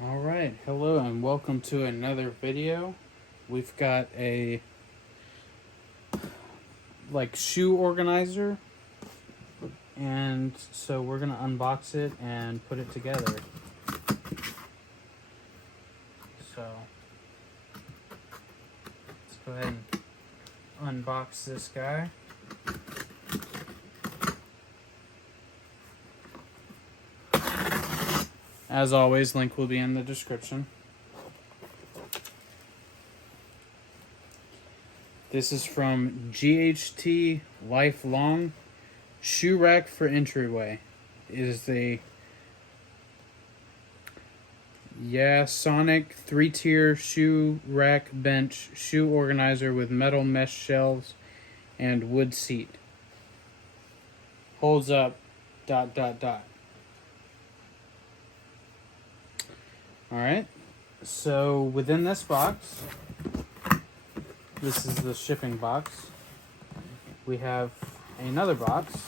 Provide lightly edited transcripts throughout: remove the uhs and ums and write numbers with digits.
Alright, hello and welcome to another video. We've got a shoe organizer, and so we're gonna unbox it and put it together. So let's go ahead and unbox this guy. As always, link will be in the description. This is from GHT Lifelong Shoe Rack for Entryway. It is the Yasonic 3-tier shoe rack bench shoe organizer with metal mesh shelves and wood seat. Holds up ... Alright, so within this box, this is the shipping box. We have another box.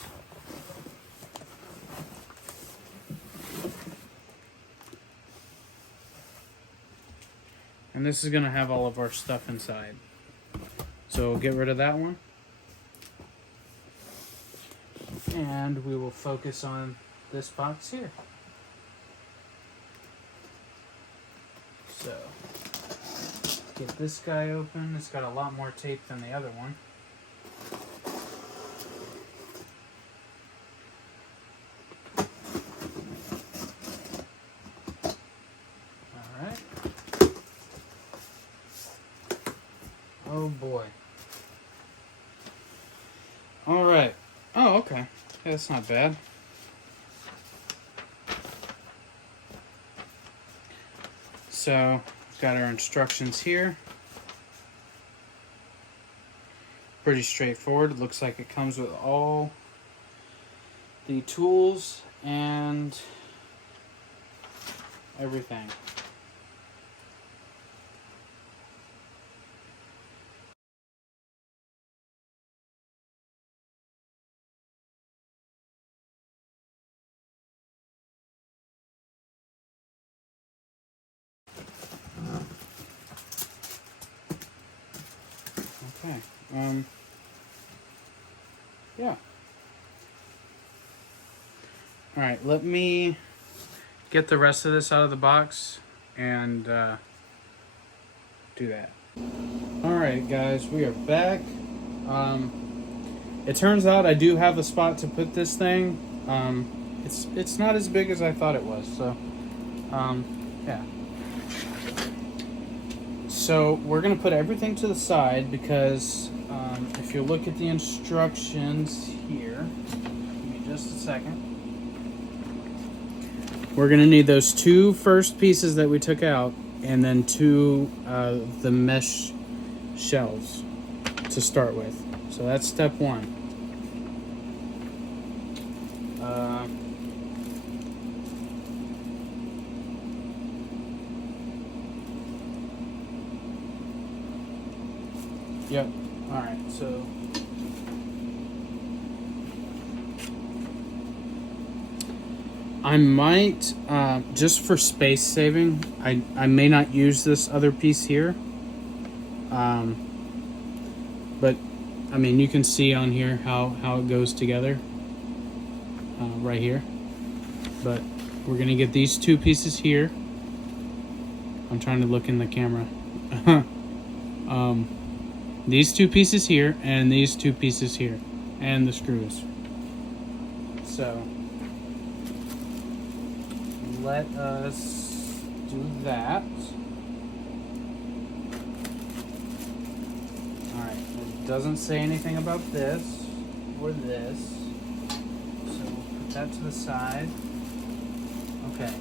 And this is going to have all of our stuff inside. So we'll get rid of that one. And we will focus on this box here. So, get this guy open. It's got a lot more tape than the other one. Alright. Oh boy. Alright. Oh, okay. Yeah, that's not bad. So, we've got our instructions here. Pretty straightforward. It looks like it comes with all the tools and everything. Okay. Yeah. Alright, let me get the rest of this out of the box and do that. Alright guys, we are back. It turns out I do have a spot to put this thing. It's not as big as I thought it was, so yeah. So we're going to put everything to the side because if you look at the instructions here, give me just a second. We're going to need those two first pieces that we took out and then two the mesh shelves to start with. So that's step one. Yep. Alright, so I might, just for space saving, I may not use this other piece here. But, I mean, you can see on here how it goes together. Right here. But we're going to get these two pieces here. I'm trying to look in the camera. These two pieces here and these two pieces here. And the screws. So, let us do that. Alright, it doesn't say anything about this or this. So we'll put that to the side. Okay.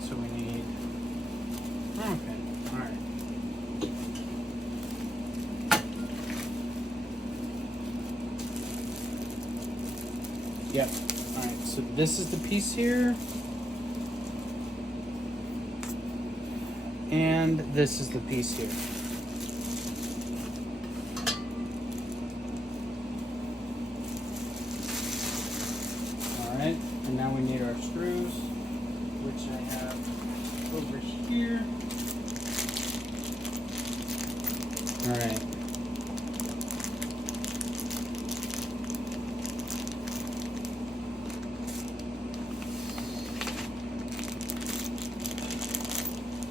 So we need... Okay, alright. Yep. Alright, so this is the piece here. And this is the piece here. Alright, and now we need our screws, which I have over here. All right.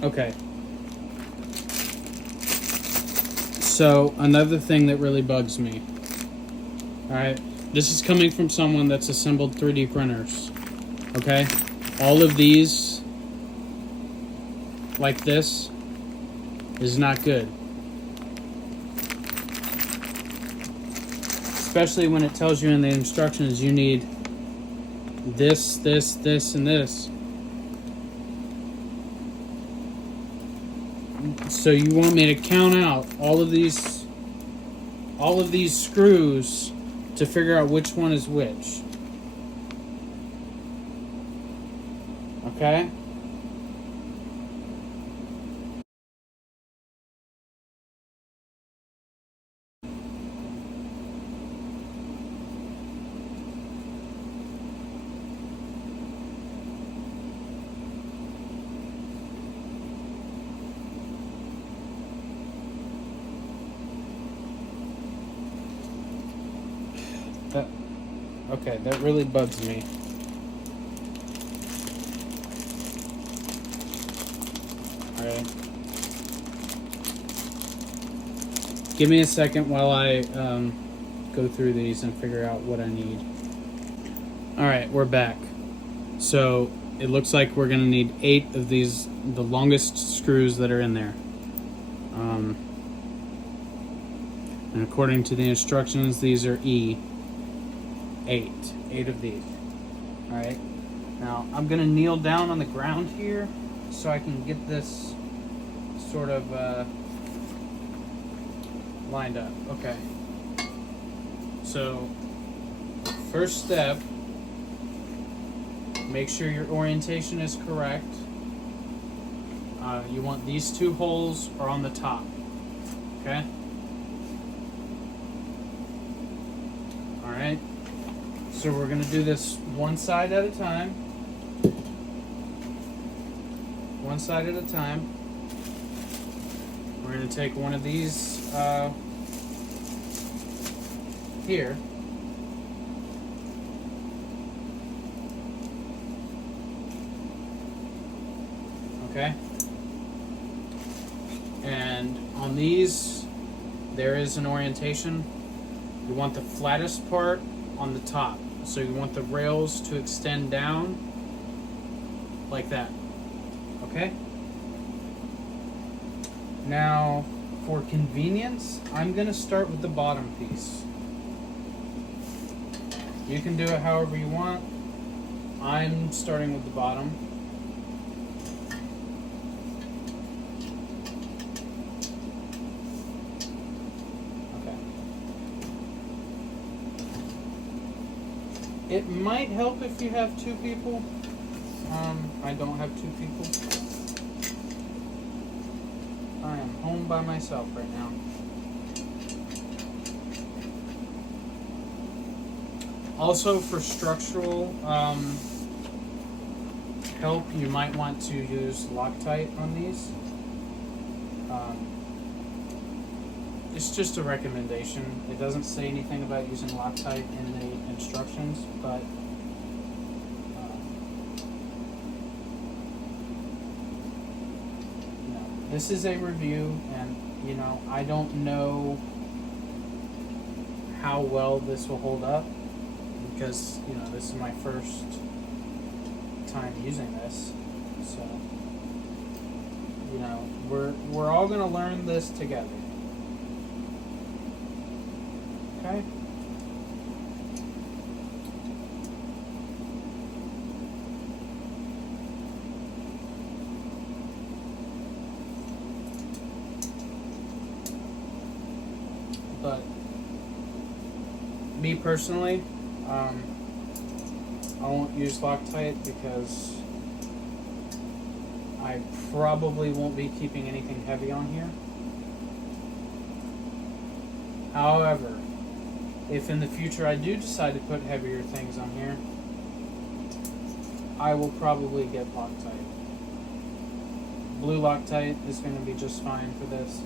Okay. So another thing that really bugs me. All right. This is coming from someone that's assembled 3D printers. Okay? All of these, like this, is not good. Especially when it tells you in the instructions you need this, this, this, and this. So you want me to count out all of these screws to figure out which one is which. Okay? Okay, that really bugs me. Alright. Give me a second while I go through these and figure out what I need. Alright, we're back. So, it looks like we're going to need 8 of these, the longest screws that are in there. And according to the instructions, these are E. 8 of these. Alright. Now, I'm going to kneel down on the ground here so I can get this sort of lined up. Okay. So, first step, make sure your orientation is correct. You want these 2 holes are on the top. Okay? Alright. So we're going to do this one side at a time. One side at a time. We're going to take one of these here. Okay. And on these, there is an orientation. You want the flattest part on the top. So you want the rails to extend down like that. Okay? Now, for convenience, I'm going to start with the bottom piece. You can do it however you want. I'm starting with the bottom. It might help if you have 2 people. I don't have 2 people. I am home by myself right now. Also, for structural help, you might want to use Loctite on these. It's just a recommendation. It doesn't say anything about using Loctite in the instructions, but this is a review, and I don't know how well this will hold up because this is my first time using this, so we're all gonna learn this together. Okay. But me personally, I won't use Loctite because I probably won't be keeping anything heavy on here. However, if in the future I do decide to put heavier things on here, I will probably get Loctite. Blue Loctite is going to be just fine for this.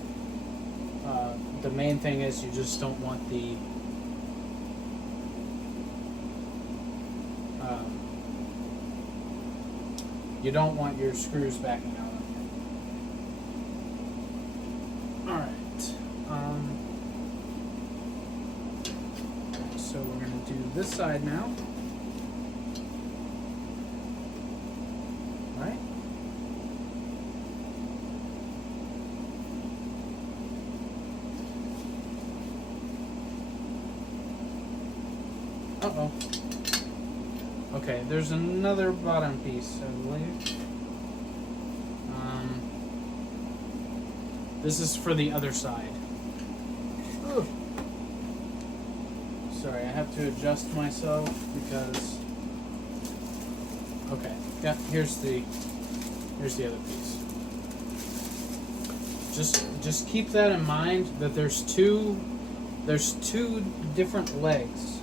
The main thing is you just don't want the you don't want your screws backing out on you. Alright. So we're going to do this side now. Right? Uh-oh. Okay, there's another bottom piece, I believe. This is for the other side. Ugh. Sorry, I have to adjust myself because... Okay, yeah, here's the other piece. Just keep that in mind that there's two different legs.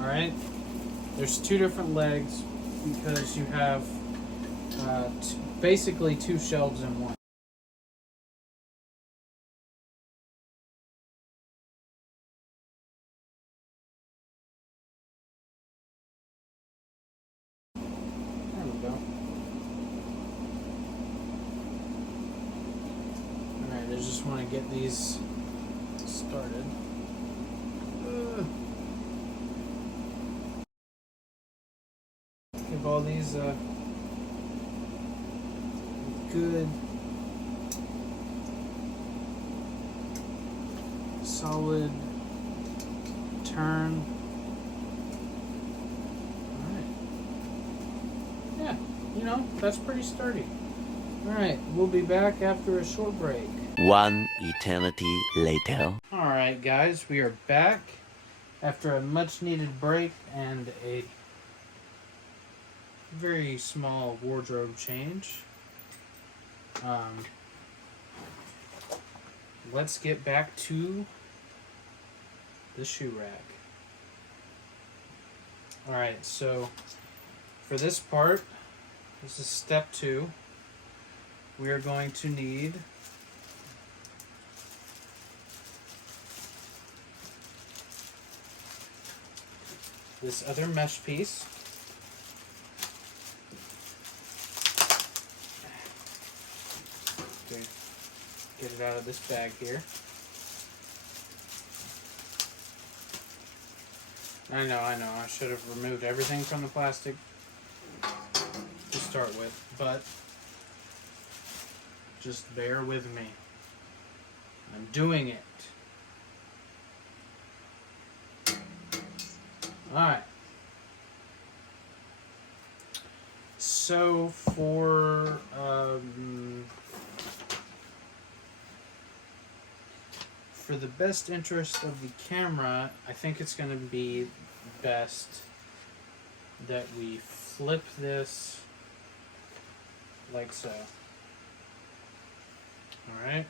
All right, there's two different legs because you have basically two shelves in one. There we go. All right, I just want to get these started. Give all these a good solid turn. Alright. Yeah, you know, that's pretty sturdy. Alright, we'll be back after a short break. One eternity later. Alright guys, we are back after a much needed break and a very small wardrobe change. Let's get back to the shoe rack. Alright, so for this part, this is step 2. We are going to need this other mesh piece. Okay, get it out of this bag here. I know, I should have removed everything from the plastic to start with, but just bear with me. I'm doing it. Alright. So for the best interest of the camera, I think it's going to be best that we flip this like so. Alright.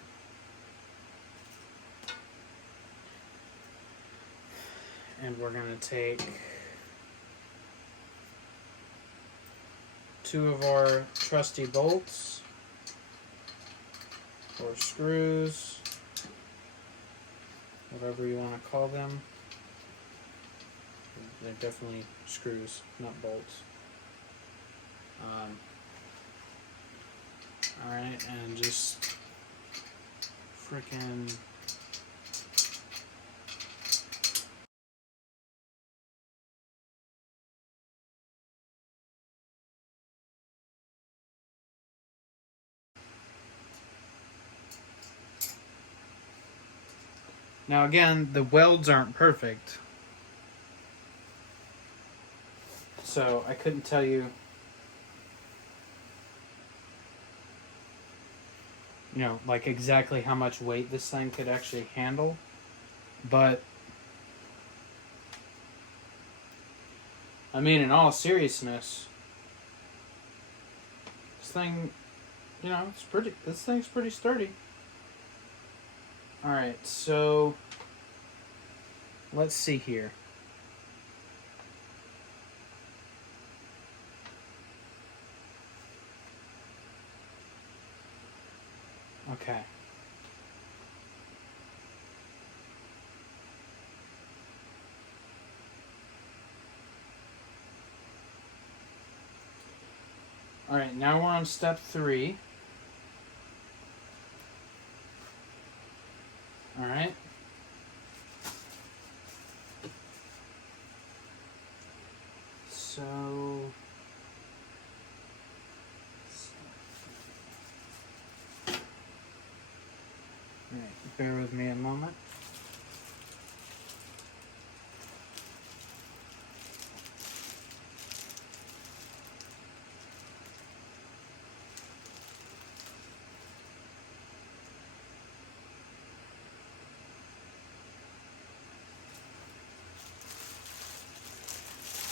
And we're going to take 2 of our trusty bolts or screws, whatever you want to call them. They're definitely screws, not bolts. Alright, and just frickin' now again, the welds aren't perfect, so I couldn't tell you, like exactly how much weight this thing could actually handle, but I mean, in all seriousness, this thing, this thing's pretty sturdy. Alright, so let's see here. Okay. All right, now we're on step 3. All right. So, all right, bear with me a moment.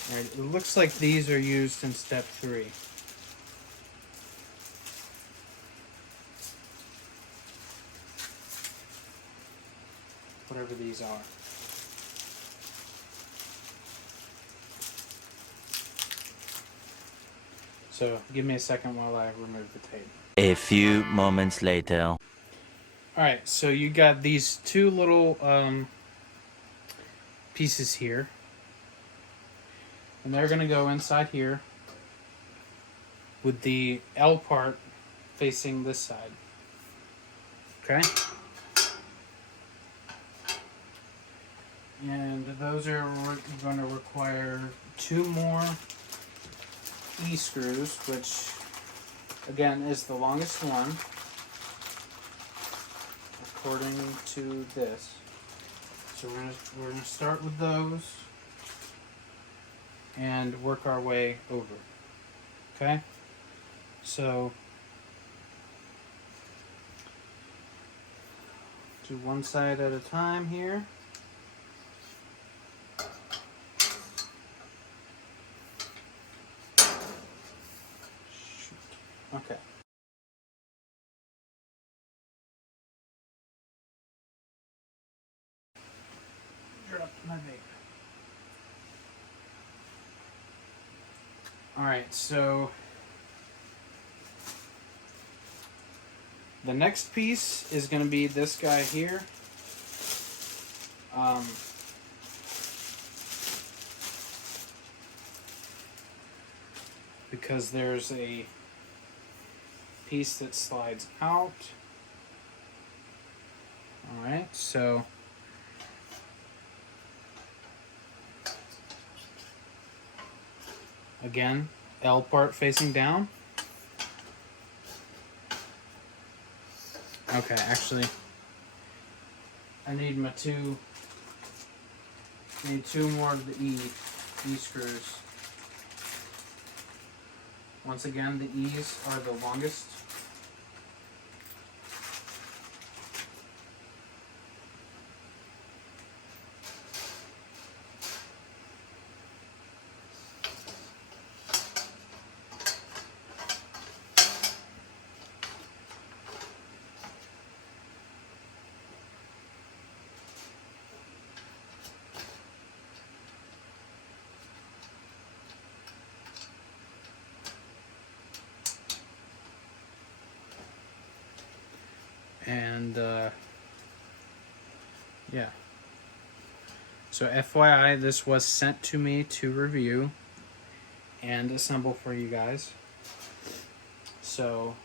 All right, it looks like these are used in step 3. Whatever these are. So give me a second while I remove the tape. A few moments later. All right, so you got these 2 little pieces here, and they're going to go inside here with the L part facing this side. Okay? And those are going to require 2 more E-screws, which again is the longest one according to this. So we're gonna start with those and work our way over. Okay? So do one side at a time here. Shoot. Okay. Drop my vape. Alright, so the next piece is going to be this guy here. Because there's a piece that slides out. Alright, so again, L part facing down. Okay, actually, I need my 2 more of the E screws. Once again, the E's are the longest. And yeah. So FYI, this was sent to me to review and assemble for you guys. So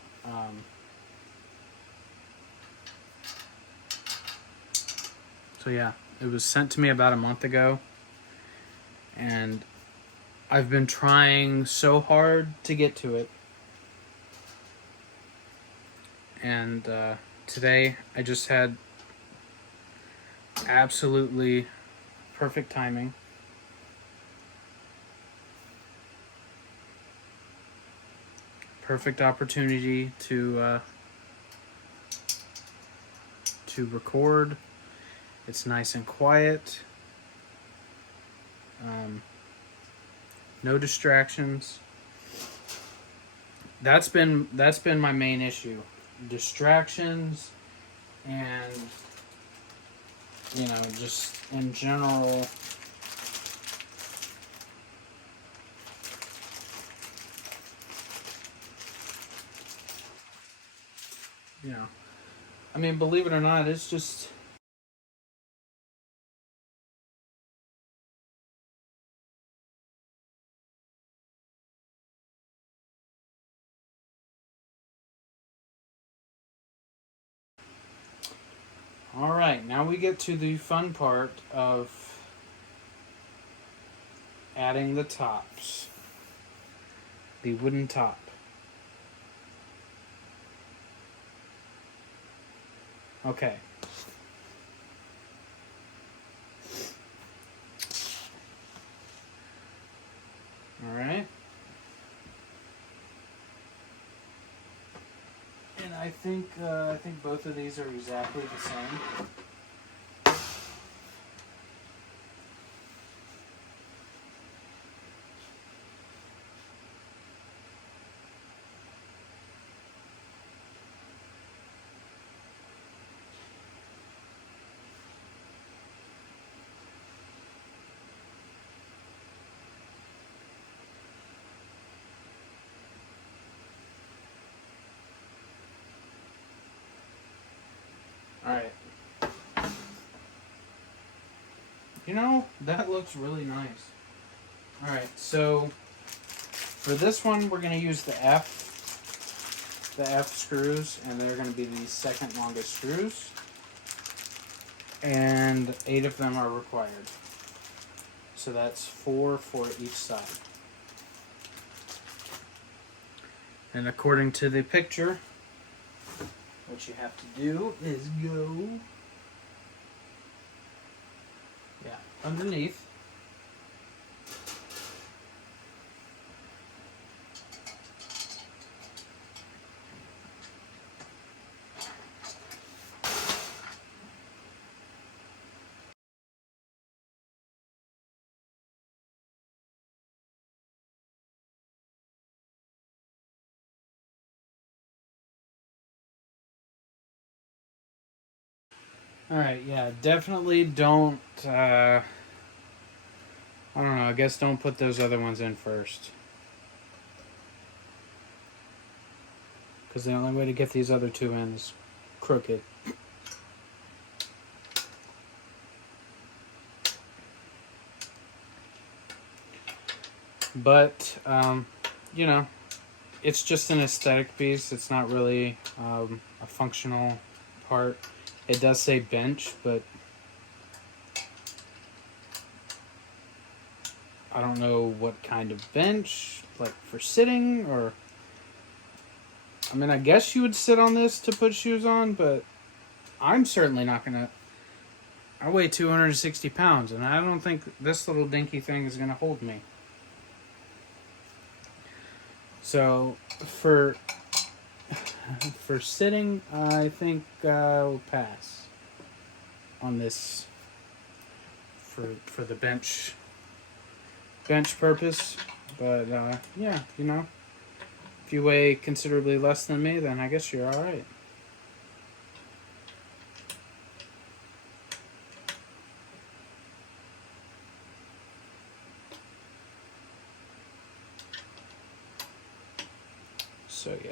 yeah, it was sent to me about a month ago, and I've been trying so hard to get to it. And today I just had absolutely perfect timing. Perfect opportunity to record. It's nice and quiet. No distractions. That's been my main issue. Distractions and just in general I mean, believe it or not, it's just... Alright, now we get to the fun part of adding the tops. The wooden top. Okay. Alright. And I think both of these are exactly the same. Alright. You know, that looks really nice. Alright, so for this one we're going to use the F screws, and they're going to be the second longest screws. And 8 of them are required. So that's 4 for each side. And according to the picture, what you have to do is go, underneath. Alright, yeah, definitely don't, I don't know, I guess don't put those other ones in first. Because the only way to get these other two in is crooked. But, you know, it's just an aesthetic piece. It's not really a functional part. It does say bench, but I don't know what kind of bench, like for sitting, or... I mean, I guess you would sit on this to put shoes on, but I'm certainly not going to... I weigh 260 pounds, and I don't think this little dinky thing is going to hold me. So, for sitting, I think I'll pass on this for the bench purpose. But yeah, you know, if you weigh considerably less than me, then I guess you're all right. So yeah.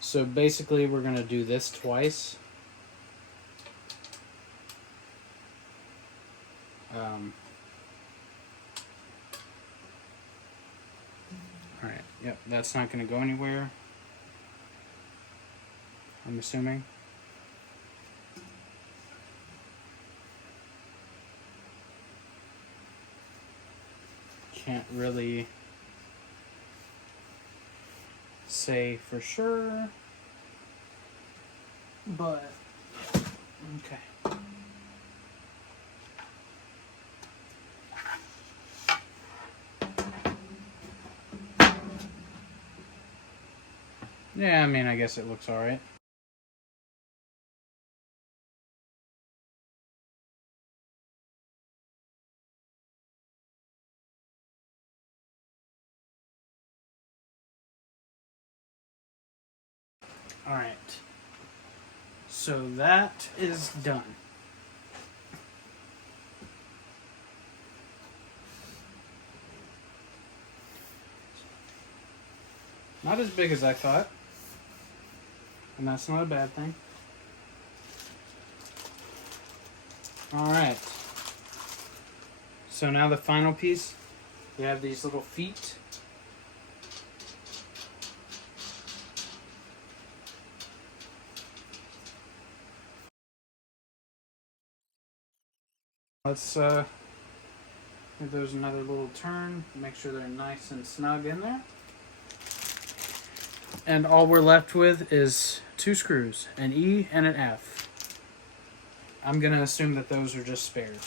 So basically, we're gonna do this twice. All right. Yep. That's not gonna go anywhere, I'm assuming. Can't really say for sure, but okay. Yeah, I mean, I guess it looks all right. All right. So that is done. Not as big as I thought. And that's not a bad thing. Alright. So now the final piece. We have these little feet. Let's give those another little turn. Make sure they're nice and snug in there. And all we're left with is 2 screws, an E and an F. I'm going to assume that those are just spares,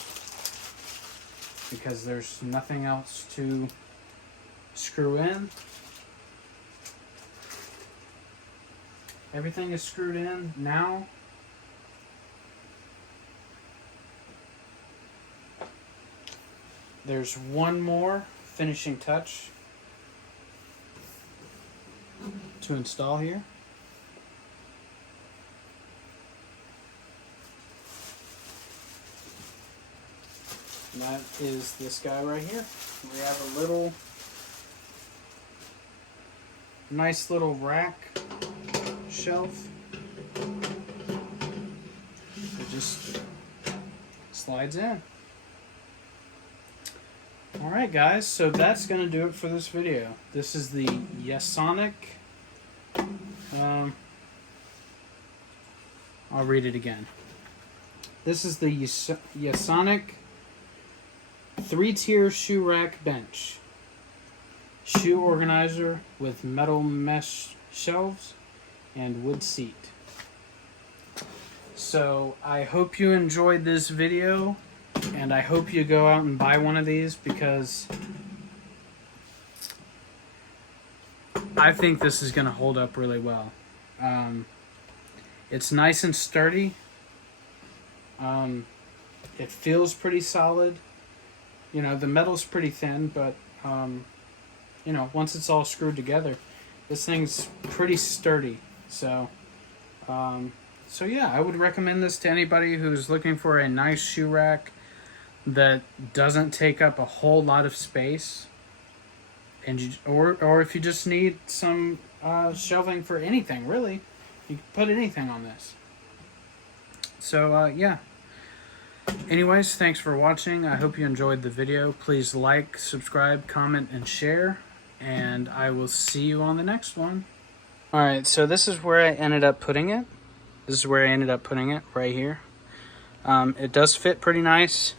because there's nothing else to screw in. Everything is screwed in now. There's one more finishing touch to install here. And that is this guy right here. We have a little, nice little rack shelf. It just slides in. Alright guys, so that's going to do it for this video. This is the Yasonic. I'll read it again. This is the Yasonic 3-tier shoe rack bench. Shoe organizer with metal mesh shelves and wood seat. So I hope you enjoyed this video. And I hope you go out and buy one of these, because I think this is going to hold up really well. It's nice and sturdy. It feels pretty solid. You know, the metal's pretty thin, but, you know, once it's all screwed together, this thing's pretty sturdy. So yeah, I would recommend this to anybody who's looking for a nice shoe rack that doesn't take up a whole lot of space, and or if you just need some shelving for anything, really, you can put anything on this. So yeah. Anyways, thanks for watching. I hope you enjoyed the video. Please like, subscribe, comment, and share, and I will see you on the next one. All right, so this is where I ended up putting it. This is where I ended up putting it, right here. It does fit pretty nice.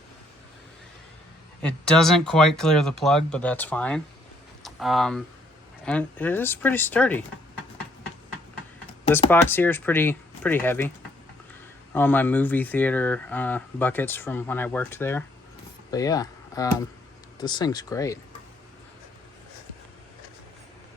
It doesn't quite clear the plug, but that's fine. And it is pretty sturdy. This box here is pretty heavy. All my movie theater buckets from when I worked there. But yeah, this thing's great.